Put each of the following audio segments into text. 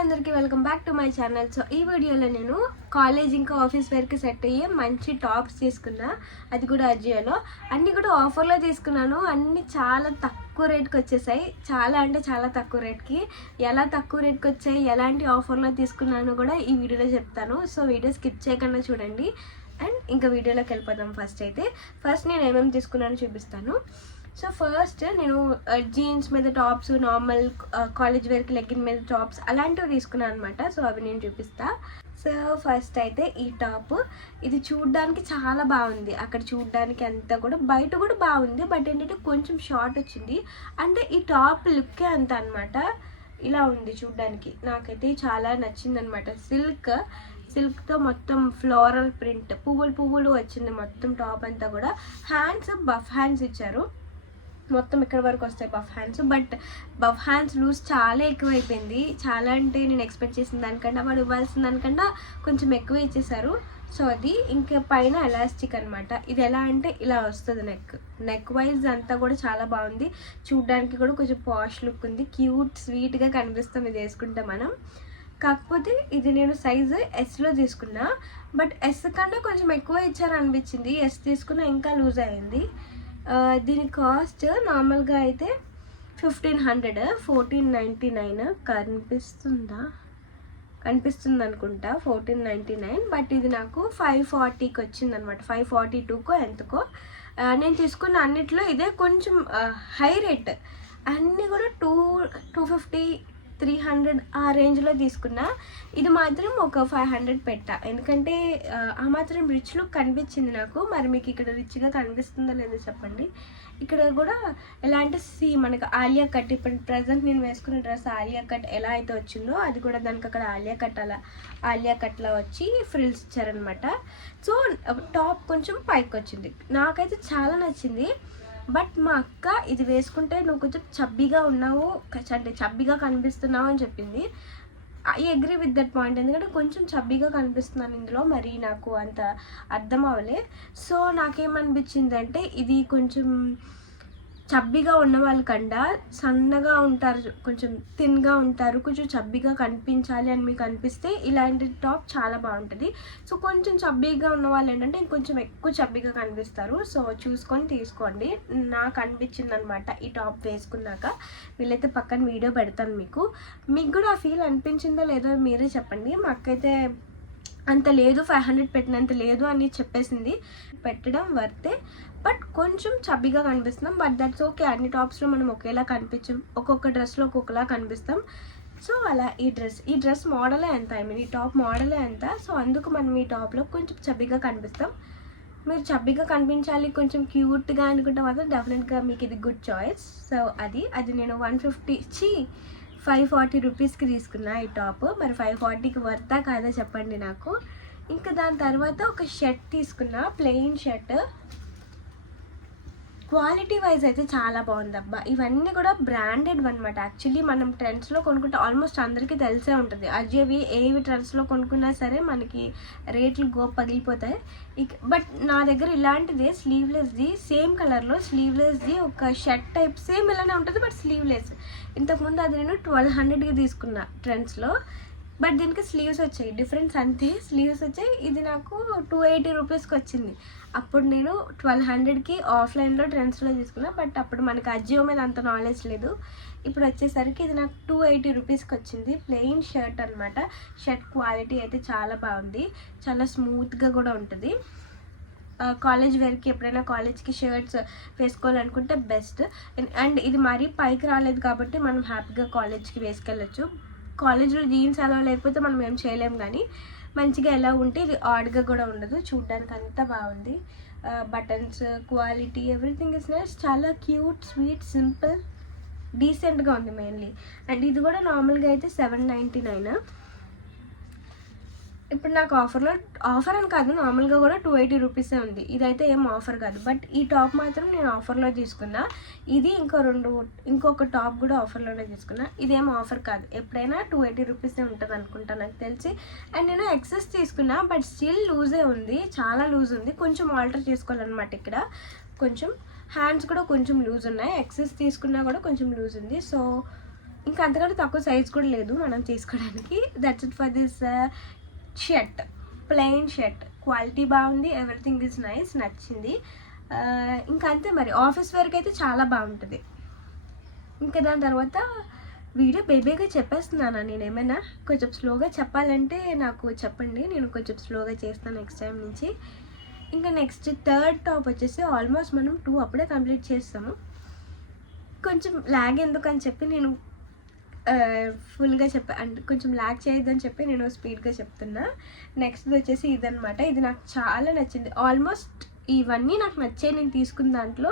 అందరికీ welcome back to my channel. So ఈ వీడియోలో నేను కాలేజ్ ఇంకా ఆఫీస్ వేర్కి సెట్ అయ్యే మంచి టాప్స్ తీసుకున్నా, అది కూడా అజియోలో. అన్నీ కూడా ఆఫర్లో తీసుకున్నాను. అన్నీ చాలా తక్కువ రేట్కి వచ్చేసాయి, చాలా అంటే చాలా తక్కువ రేట్కి. ఎలా తక్కువ రేట్కి వచ్చాయి, ఎలాంటి ఆఫర్లో తీసుకున్నాను కూడా ఈ వీడియోలో చెప్తాను. సో వీడియో స్కిప్ చేయకుండా చూడండి. అండ్ ఇంకా వీడియోలోకి వెళ్ళిపోదాం. ఫస్ట్ నేను ఏమేమి తీసుకున్నానో చూపిస్తాను. సో ఫస్ట్ నేను జీన్స్ మీద టాప్స్, నార్మల్ కాలేజ్ వేర్కి లెగ్గిన్ మీద టాప్స్ అలాంటివి తీసుకున్నాను అనమాట. సో అవి నేను చూపిస్తా. సో ఫస్ట్ అయితే ఈ టాప్, ఇది చూడడానికి చాలా బాగుంది. అక్కడ చూడడానికి అంతా కూడా, బయట కూడా బాగుంది. బట్ ఏంటంటే కొంచెం షార్ట్ వచ్చింది. అంటే ఈ టాప్ లుక్కే అంత అనమాట. ఇలా ఉంది చూడడానికి. నాకైతే చాలా నచ్చింది అనమాట. సిల్క్తో మొత్తం ఫ్లోరల్ ప్రింట్, పువ్వులు వచ్చింది మొత్తం టాప్ అంతా కూడా. హ్యాండ్స్ బఫ్ హ్యాండ్స్ ఇచ్చారు, మొత్తం ఇక్కడ వరకు వస్తాయి puff hands. But puff hands loose చాలా ఎక్కువైపోయింది. చాలా అంటే నేను ఎక్స్పెక్ట్ చేసిన దానికన్నా, వాడు ఇవ్వాల్సిన దానికన్నా కొంచెం ఎక్కువ ఇచ్చేసారు. సో అది ఇంకా పైన ఎలాస్టిక్ అనమాట. ఇది ఎలా అంటే ఇలా వస్తుంది. నెక్ వైజ్ అంతా కూడా చాలా బాగుంది. చూడడానికి కూడా కొంచెం పాష్ లుక్ ఉంది. క్యూట్ స్వీట్గా కనిపిస్తాం ఇది వేసుకుంటే మనం. కాకపోతే ఇది నేను సైజు ఎస్లో తీసుకున్నా. బట్ ఎస్ కన్నా కొంచెం ఎక్కువ ఇచ్చారు అనిపించింది. ఎస్ తీసుకున్నా ఇంకా లూజ్ అయింది. దీని కాస్ట్ నార్మల్గా అయితే 1500, 1499 కనిపిస్తుంది అనుకుంటా, 1499. బట్ ఇది నాకు 540కి వచ్చింది అనమాట. 542కో ఎంతకో. నేను తీసుకున్న అన్నిట్లో ఇదే కొంచెం హై రేట్. అన్నీ కూడా 250, 300 ఆ రేంజ్లో తీసుకున్నా. ఇది మాత్రం ఒక 500 పెట్టా, ఎందుకంటే ఆ మాత్రం రిచ్ లుక్ కనిపించింది నాకు. మరి మీకు ఇక్కడ రిచ్గా కనిపిస్తుందో లేదో చెప్పండి. ఇక్కడ కూడా ఎలా అంటే మనకు ఆలియా కట్, ఇప్పుడు ప్రజెంట్ నేను వేసుకున్న డ్రెస్ ఆలియా కట్ ఎలా అయితే వచ్చిందో అది కూడా దానికి అక్కడ ఆలియా కట్లా వచ్చి ఫ్రిల్స్ ఇచ్చారనమాట. సో టాప్ కొంచెం పైకి వచ్చింది. నాకైతే చాలా నచ్చింది. బట్ మా అక్క ఇది వేసుకుంటే నువ్వు కొంచెం చబ్బీగా ఉన్నావు, అంటే చబ్బీగా కనిపిస్తున్నావు అని చెప్పింది. I agree with that point. ఎందుకంటే కొంచెం చబ్బీగా కనిపిస్తున్నాను ఇందులో, మరి నాకు అంత అర్థం అవ్వలే. సో నాకేమనిపించింది అంటే ఇది కొంచెం చబ్బీగా ఉన్న వాళ్ళకన్నా సన్నగా ఉంటారు, కొంచెం థిన్గా ఉంటారు, కొంచెం చబ్బీగా కనిపించాలి అని మీకు అనిపిస్తే ఇలాంటి టాప్ చాలా బాగుంటుంది. సో కొంచెం చబ్బీగా ఉన్న వాళ్ళు ఏంటంటే ఇంకొంచెం ఎక్కువ చబ్బీగా కనిపిస్తారు. సో చూసుకొని తీసుకోండి. నాకు అనిపించింది అనమాట ఈ టాప్ వేసుకున్నాక. వీళ్ళైతే పక్కన వీడియో పెడతాను మీకు కూడా ఆ ఫీల్ అనిపించిందో లేదో మీరే చెప్పండి. మాకైతే అంత లేదు, 500 పెట్టినంత లేదు అని చెప్పేసింది. పెట్టడం వర్తే, బట్ కొంచెం చబ్బీగా కనిపిస్తున్నాం. But that's okay. అన్ని టాప్స్లో మనం ఒకేలా కనిపించాం, ఒక్కొక్క డ్రెస్లో ఒక్కొక్కలా కనిపిస్తాం. సో అలా ఈ డ్రెస్ మోడలే అంత, ఈ టాప్ మోడలే అంత. సో అందుకు మనం ఈ టాప్లో కొంచెం చబ్బీగా కనిపిస్తాం. మీరు చబ్బీగా కనిపించాలి, కొంచెం క్యూట్గా అనుకుంటే మాత్రం డెఫినెట్గా మీకు ఇది గుడ్ చాయిస్. సో అది నేను 540 రూపీస్కి తీసుకున్నా ఈ టాప్. మరి 540కి వర్తా కాదా చెప్పండి నాకు. ఇంకా దాని తర్వాత ఒక షర్ట్ తీసుకున్నా, ప్లెయిన్ షర్ట్. క్వాలిటీ వైజ్ అయితే చాలా బాగుంది అబ్బా. ఇవన్నీ కూడా బ్రాండెడ్ అనమాట. యాక్చువల్లీ మనం ట్రెండ్స్లో కొనుక్కుంటే ఆల్మోస్ట్ అందరికీ తెలిసే ఉంటుంది. అజియోవి ఏవి ట్రెండ్స్లో కొనుక్కున్నా సరే మనకి రేట్లు పగిలిపోతాయి. బట్ నా దగ్గర ఇలాంటిదే స్లీవ్లెస్ది, సేమ్ కలర్లో స్లీవ్లెస్ది ఒక షర్ట్ టైప్ సేమ్ ఇలానే ఉంటుంది, బట్ స్లీవ్లెస్. ఇంతకుముందు అది నేను 1200కి తీసుకున్నా ట్రెండ్స్లో. బట్ దీనికి స్లీవ్స్ వచ్చాయి, డిఫరెన్స్ అంతే. స్లీవ్స్ వచ్చాయి. ఇది నాకు 280 రూపీస్కి వచ్చింది. అప్పుడు నేను 1200కి ఆఫ్లైన్లో ట్రెండ్స్లో తీసుకున్నా. బట్ అప్పుడు మనకి అజియో మీద అంత నాలెడ్జ్ లేదు. ఇప్పుడు వచ్చేసరికి ఇది నాకు 280 రూపీస్కి వచ్చింది. ప్లెయిన్ షర్ట్ అనమాట. షర్ట్ క్వాలిటీ అయితే చాలా బాగుంది, చాలా స్మూత్గా కూడా ఉంటుంది. కాలేజ్ వేర్కి ఎప్పుడైనా కాలేజ్కి షర్ట్స్ వేసుకోవాలనుకుంటే బెస్ట్. అండ్ ఇది మరీ పైకి రాలేదు కాబట్టి మనం హ్యాపీగా కాలేజ్కి వేసుకెళ్ళచ్చు. కాలేజ్లో జీన్స్ అలా లేకపోతే మనం ఏం చేయలేం, కానీ మంచిగా ఎలా ఉంటే ఇది ఆడ్గా కూడా ఉండదు. చూడ్డానికి అంతా బాగుంది. Buttons quality everything is nice. చాలా క్యూట్, స్వీట్, సింపుల్, డీసెంట్గా ఉంది మెయిన్లీ. అండ్ ఇది కూడా నార్మల్గా అయితే 799. ఇప్పుడు నాకు ఆఫర్ అని కాదు, నార్మల్గా కూడా 280 రూపీసే ఉంది. ఇదైతే ఏం ఆఫర్ కాదు. బట్ ఈ టాప్ మాత్రం నేను ఆఫర్లో తీసుకున్నా. ఇది ఇంకొక టాప్ కూడా ఆఫర్లోనే తీసుకున్నా. ఇదేం ఆఫర్ కాదు, ఎప్పుడైనా 280 రూపీసే ఉంటుంది అనుకుంటా నాకు తెలిసి. అండ్ నేను ఎక్సెస్ తీసుకున్నా, బట్ స్టిల్ లూజే ఉంది, చాలా లూజ్ ఉంది. కొంచెం ఆల్టర్ చేసుకోవాలన్నమాట. ఇక్కడ కొంచెం హ్యాండ్స్ కూడా కొంచెం లూజ్ ఉన్నాయి. ఎక్సెస్ తీసుకున్నా కూడా కొంచెం లూజ్ ఉంది. సో ఇంకా అంతకంటే తక్కువ సైజ్ కూడా లేదు మనం తీసుకోవడానికి. That's it for this shirt, plain shirt. Quality బాగుంది, ఎవ్రీథింగ్ ఈజ్ నైస్, నచ్చింది. ఇంకా అంతే మరి. ఆఫీస్ వేర్కి అయితే చాలా బాగుంటుంది. ఇంకా దాని తర్వాత వీడియో బేబీగా చెప్పేస్తున్నాను. నేను ఏమైనా కొంచెం స్లోగా చెప్పాలంటే నాకు చెప్పండి, నేను కొంచెం స్లోగా చేస్తాను నెక్స్ట్ టైం నుంచి. ఇంకా నెక్స్ట్ థర్డ్ టాప్ వచ్చేసి ఆల్మోస్ట్ మనం 2 అప్పుడే కంప్లీట్ చేస్తాము. కొంచెం ల్యాగ్ ఎందుకని చెప్పి నేను ఫుల్గా అంటే కొంచెం ల్యాగ్ చేయొద్దని చెప్పి నేను స్పీడ్గా చెప్తున్నా. నెక్స్ట్ వచ్చేసి ఇదనమాట. ఇది నాకు చాలా నచ్చింది. ఆల్మోస్ట్ ఇవన్నీ నాకు నచ్చాయి నేను తీసుకున్న దాంట్లో,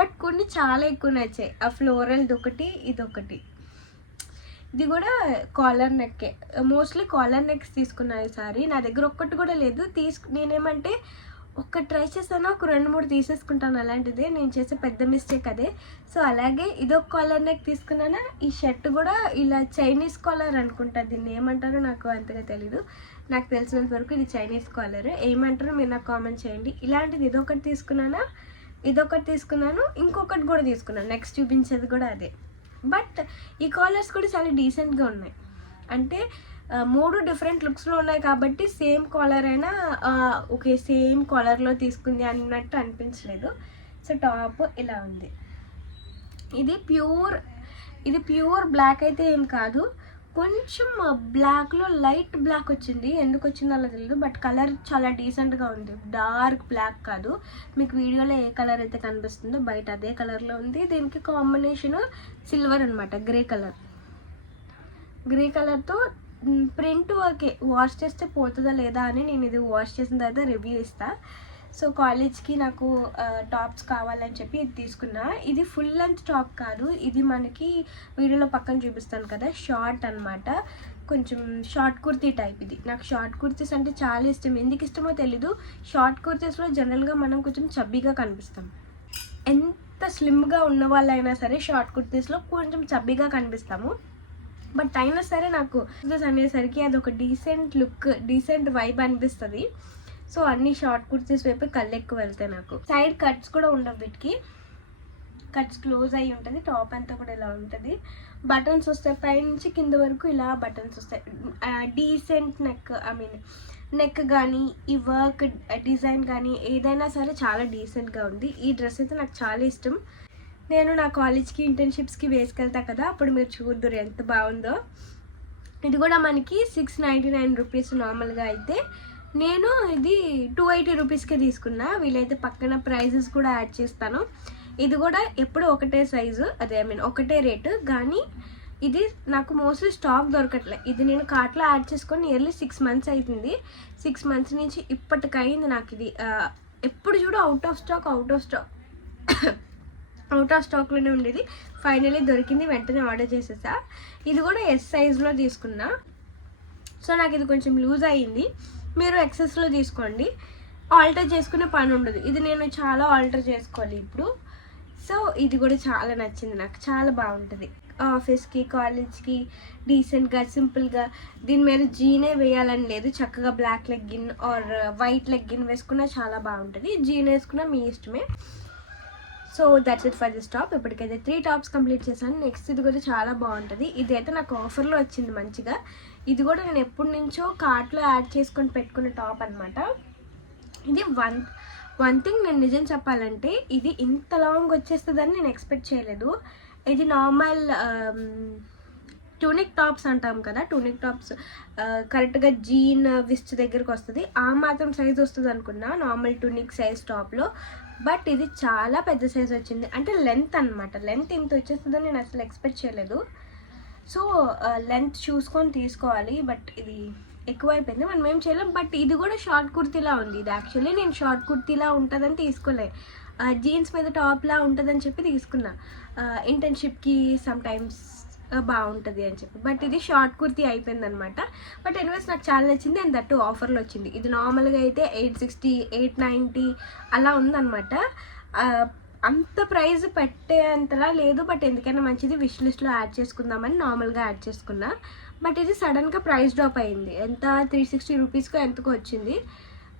బట్ కొన్ని చాలా ఎక్కువ నచ్చాయి. ఆ ఫ్లోరల్ది ఒకటి, ఇదొకటి. ఇది కూడా కాలర్ నెక్కే. మోస్ట్లీ కాలర్ నెక్స్ తీసుకున్నాను ఈసారి. నా దగ్గర ఒక్కటి కూడా లేదు. నేనేమంటే ఒక్క ట్రై చేస్తాను, ఒక 2-3 తీసేసుకుంటాను. అలాంటిదే నేను చేసే పెద్ద మిస్టేక్ అదే. సో అలాగే ఇదొక కాలర్ నెక్ తీసుకున్నాను. ఈ షర్ట్ కూడా ఇలా చైనీస్ కాలర్ అనుకుంటా, దీన్ని ఏమంటారో నాకు అంతగా తెలీదు. నాకు తెలిసినంత వరకు ఇది చైనీస్ కాలర్. ఏమంటారో మీరు నాకు కామెంట్ చేయండి. ఇలాంటిది ఇదొకటి తీసుకున్నాను, ఇంకొకటి కూడా తీసుకున్నాను. నెక్స్ట్ చూపించేది కూడా అదే. బట్ ఈ కాలర్స్ కూడా చాలా డీసెంట్గా ఉన్నాయి. అంటే 3 డిఫరెంట్ లుక్స్లో ఉన్నాయి కాబట్టి సేమ్ కాలర్ అయినా ఓకే సేమ్ కాలర్లో తీసుకుంది అన్నట్టు అనిపించలేదు. సో టాప్ ఇలా ఉంది. ఇది ప్యూర్ బ్లాక్ అయితే ఏం కాదు, కొంచెం బ్లాక్లో లైట్ బ్లాక్ వచ్చింది. ఎందుకు వచ్చిందో అలా తెలియదు, బట్ కలర్ చాలా డీసెంట్గా ఉంది. డార్క్ బ్లాక్ కాదు. మీకు వీడియోలో ఏ కలర్ అయితే కనిపిస్తుందో బయట అదే కలర్లో ఉంది. దీనికి కాంబినేషన్ సిల్వర్ అనమాట, గ్రే కలర్తో ప్రింట్ వర్కే. వాష్ చేస్తే పోతుందా లేదా అని నేను ఇది వాష్ చేసిన తర్వాత రివ్యూ ఇస్తాను. సో కాలేజ్కి నాకు టాప్స్ కావాలని చెప్పి ఇది తీసుకున్నా. ఇది ఫుల్ లెంత్ టాప్ కాదు, ఇది మనకి వీడియోలో పక్కన చూపిస్తాను కదా, షార్ట్ అనమాట. కొంచెం షార్ట్ కుర్తీ టైప్. ఇది నాకు షార్ట్ కుర్తీస్ అంటే చాలా ఇష్టం. ఎందుకు ఇష్టమో తెలీదు. షార్ట్ కుర్తీస్లో జనరల్గా మనం కొంచెం చబ్బీగా కనిపిస్తాం. ఎంత స్లిమ్గా ఉన్న వాళ్ళైనా సరే షార్ట్ కుర్తీస్లో కొంచెం చబ్బీగా కనిపిస్తాము. బట్ అయినా సరే నాకు అనేసరికి అది ఒక డీసెంట్ లుక్, డీసెంట్ వైబ్ అనిపిస్తుంది. సో అన్ని షార్ట్ కుర్తీస్ వైపు కళ్ళు ఎక్కువ వెళ్తాయి నాకు. సైడ్ కట్స్ కూడా ఉండవు, వీటికి కట్స్ క్లోజ్ అయ్యి ఉంటుంది. టాప్ అంతా కూడా ఇలా ఉంటుంది. బటన్స్ వస్తాయి పై నుంచి కింద వరకు, ఇలా బటన్స్ వస్తాయి. డీసెంట్ నెక్ కానీ ఈ వర్క్ డిజైన్ కానీ ఏదైనా సరే చాలా డీసెంట్గా ఉంది. ఈ డ్రెస్ అయితే నాకు చాలా ఇష్టం. నేను నా కాలేజ్కి ఇంటర్న్షిప్స్కి వేసుకెళ్తా కదా, అప్పుడు మీరు చూద్దరు ఎంత బాగుందో. ఇది కూడా మనకి 699 రూపీస్ నార్మల్గా అయితే. నేను ఇది 280 రూపీస్కే తీసుకున్నా. వీలైతే పక్కన ప్రైజెస్ కూడా యాడ్ చేస్తాను. ఇది కూడా ఎప్పుడు ఒకటే సైజు, ఒకటే రేటు. కానీ ఇది నాకు మోస్ట్లీ స్టాక్ దొరకట్లే. ఇది నేను కార్ట్లో యాడ్ చేసుకొని నియర్లీ 6 మంత్స్ అవుతుంది. 6 మంత్స్ నుంచి ఇప్పటికైంది నాకు ఇది. ఎప్పుడు చూడు అవుట్ ఆఫ్ స్టాక్లోనే ఉండేది. ఫైనలీ దొరికింది, వెంటనే ఆర్డర్ చేసేసా. ఇది కూడా ఎస్ సైజ్లో తీసుకున్నా. సో నాకు ఇది కొంచెం లూజ్ అయ్యింది. మీరు ఎక్సెస్లో తీసుకోండి, ఆల్టర్ చేసుకునే పని ఉండదు. ఇది నేను చాలా ఆల్టర్ చేసుకోవాలి ఇప్పుడు. సో ఇది కూడా చాలా నచ్చింది నాకు, చాలా బాగుంటుంది. ఆఫీస్కి కాలేజ్కి డీసెంట్గా సింపుల్గా. దీని మీద జీనే వేయాలని లేదు, చక్కగా black leggin or white leggin వేసుకున్నా చాలా బాగుంటుంది. జీన్ వేసుకున్నా మీ ఇష్టమే. So that's it for this top. ఇప్పటికైతే 3 టాప్స్ కంప్లీట్ చేశాను. నెక్స్ట్ ఇది కూడా చాలా బాగుంటుంది. ఇది అయితే నాకు ఆఫర్లో వచ్చింది మంచిగా. ఇది కూడా నేను ఎప్పటి నుంచో కార్ట్లో యాడ్ చేసుకొని పెట్టుకున్న టాప్ అనమాట. ఇది వన్ థింగ్ నేను నిజం చెప్పాలంటే, ఇది ఇంత లాంగ్ వచ్చేస్తుందని నేను ఎక్స్పెక్ట్ చేయలేదు. ఇది నార్మల్ టూనిక్ టాప్స్ అంటాం కదా, టూనిక్ టాప్స్ కరెక్ట్గా జీన్ విస్ట్ దగ్గరకు వస్తుంది. ఆ మాత్రం సైజ్ వస్తుంది అనుకున్నా నార్మల్ టూనిక్ సైజ్ టాప్లో. బట్ ఇది చాలా పెద్ద సైజ్ వచ్చింది. అంటే లెంత్ అనమాట, లెంత్ ఇంత వచ్చేస్తుందని నేను అసలు ఎక్స్పెక్ట్ చేయలేదు. సో లెంత్ చూసుకొని తీసుకోవాలి. బట్ ఇది ఎక్కువైపోయింది, మనం ఏం చేయలేం. బట్ ఇది కూడా షార్ట్ కుర్తీలా ఉంది. ఇది యాక్చువల్లీ నేను షార్ట్ కుర్తీలా ఉంటుందని తీసుకోలే, జీన్స్ మీద టాప్లా ఉంటుందని చెప్పి తీసుకున్నా. ఇంటర్న్షిప్కి సమ్ టైమ్స్ బాగుంటుంది అని చెప్పి. బట్ ఇది షార్ట్ కుర్తీ అయిపోయింది అనమాట. బట్ ఎనీవేస్ నాకు చాలా నచ్చింది. అండ్ దట్టు ఆఫర్లో వచ్చింది. ఇది నార్మల్గా అయితే 860, 890 అలా ఉందన్నమాట. అంత ప్రైస్ పెట్టేంతలా లేదు. బట్ ఎందుకైనా మంచిది, విష్ లిస్ట్లో యాడ్ చేసుకుందామని నార్మల్గా యాడ్ చేసుకున్నా. బట్ ఇది సడన్గా ప్రైస్ డ్రాప్ అయింది. ఎంత 360 రూపీస్కో ఎంతకో వచ్చింది.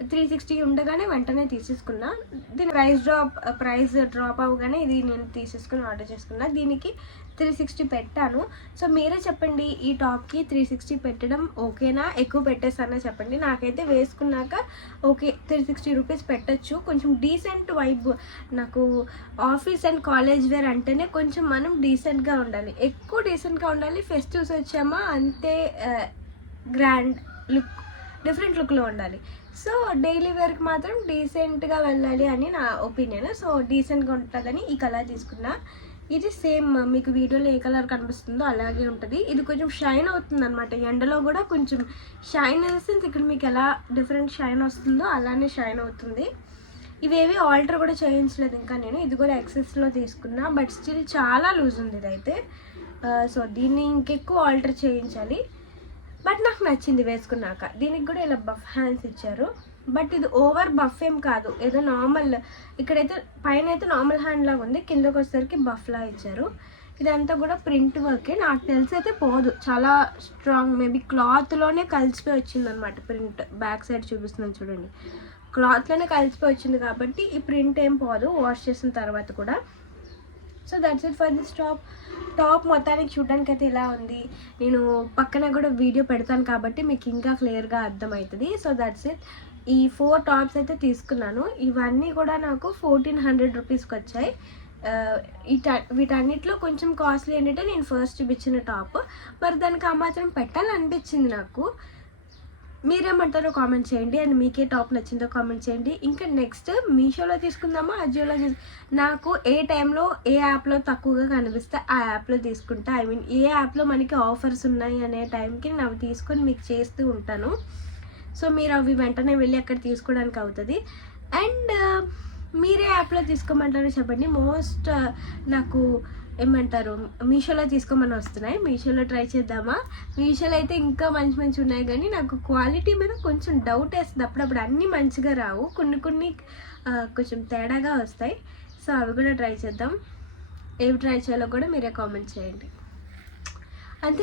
360 ఉండగానే వెంటనే తీసేసుకున్నా. దీని ప్రైస్ డ్రాప్ అవ్వగానే ఇది నేను తీసేసుకుని ఆర్డర్ చేసుకున్నా. దీనికి 360 పెట్టాను. సో మీరే చెప్పండి, ఈ టాప్కి 360 పెట్టడం ఓకేనా, ఎక్కువ పెట్టేస్తానా చెప్పండి. నాకైతే వేసుకున్నాక ఓకే 360 రూపీస్ పెట్టచ్చు. కొంచెం డీసెంట్ వైబ్, నాకు ఆఫీస్ అండ్ కాలేజ్ వేర్ అంటేనే కొంచెం మనం డీసెంట్గా ఉండాలి, ఎక్కువ డీసెంట్గా ఉండాలి. ఫెస్టివ్స్ వచ్చామా అంతే గ్రాండ్ లుక్, డిఫరెంట్ లుక్లో ఉండాలి. సో డైలీ వేర్కి మాత్రం డీసెంట్గా వెళ్ళాలి అని నా ఒపీనియన్. సో డీసెంట్గా ఉంటుందని ఈ కలర్ తీసుకున్నా. ఇది సేమ్ మీకు వీడియోలో ఏ కలర్ కనిపిస్తుందో అలాగే ఉంటుంది. ఇది కొంచెం షైన్ అవుతుంది అనమాట, ఎండలో కూడా కొంచెం షైన్ వేస్తే ఇక్కడ మీకు ఎలా డిఫరెంట్ షైన్ వస్తుందో అలానే షైన్ అవుతుంది. ఇవేవి ఆల్టర్ కూడా చేయించలేదు ఇంకా నేను. ఇది కూడా ఎక్సెస్లో తీసుకున్నా, బట్ స్టిల్ చాలా లూజ్ ఉంది ఇదైతే. సో దీన్ని ఇంకెక్కువ ఆల్టర్ చేయించాలి. బట్ నాకు నచ్చింది వేసుకున్నాక. దీనికి కూడా ఇలా బఫ్ హ్యాండ్స్ ఇచ్చారు, బట్ ఇది ఓవర్ బఫ్ ఏం కాదు, ఏదో నార్మల్. ఇక్కడైతే పైన అయితే నార్మల్ హ్యాండ్ లాగా ఉంది, కిందకి వచ్చేసరికి బఫ్లా ఇచ్చారు. ఇదంతా కూడా ప్రింట్ వర్కే, నాకు తెలిసి అయితే పోదు, చాలా స్ట్రాంగ్. మేబీ క్లాత్లోనే కలిసిపోయి వచ్చిందనమాట ప్రింట్. బ్యాక్ సైడ్ చూపిస్తున్నాను చూడండి, క్లాత్లోనే కలిసిపోయి వచ్చింది కాబట్టి ఈ ప్రింట్ ఏం పోదు వాష్ చేసిన తర్వాత కూడా. So that's it for this top మొత్తానికి చూడడానికి అయితే ఇలా ఉంది. నేను పక్కన కూడా వీడియో పెడతాను కాబట్టి మీకు ఇంకా క్లియర్గా అర్థమవుతుంది. So that's it. ఈ 4 టాప్స్ అయితే తీసుకున్నాను. ఇవన్నీ కూడా నాకు 1400 రూపీస్కి వచ్చాయి. వీటన్నిటిలో కొంచెం కాస్ట్లీ ఏంటంటే నేను ఫస్ట్ చూపించిన టాప్, మరి దానికి ఆ మాత్రం పెట్టాలనిపించింది నాకు. మీరేమంటారో కామెంట్ చేయండి, అండ్ మీకే టాప్ నచ్చిందో కామెంట్ చేయండి. ఇంకా నెక్స్ట్ మీషోలో తీసుకుందామా అజియోలో నాకు ఏ టైంలో ఏ యాప్లో తక్కువగా కనిపిస్తే ఆ యాప్లో తీసుకుంటా. ఐ మీన్ ఏ యాప్లో మనకి ఆఫర్స్ ఉన్నాయి అనే టైంకి నేను అవి తీసుకొని మీకు చేస్తూ ఉంటాను. సో మీరు అవి వెంటనే వెళ్ళి అక్కడ తీసుకోవడానికి అవుతుంది. అండ్ మీరే యాప్లో తీసుకోమంటారో చెప్పండి. మోస్ట్ నాకు ఏమంటారు మీషోలో తీసుకోమని వస్తున్నాయి, మీషోలో ట్రై చేద్దామా. మీషోలో అయితే ఇంకా మంచి ఉన్నాయి, కానీ నాకు క్వాలిటీ మీద కొంచెం డౌట్ వేస్తుంది. అప్పుడప్పుడు అన్నీ మంచిగా రావు, కొన్ని కొంచెం తేడాగా వస్తాయి. సో అవి కూడా ట్రై చేద్దాం. ఏవి ట్రై చేయాలో కూడా మీరే కామెంట్ చేయండి. అంతే.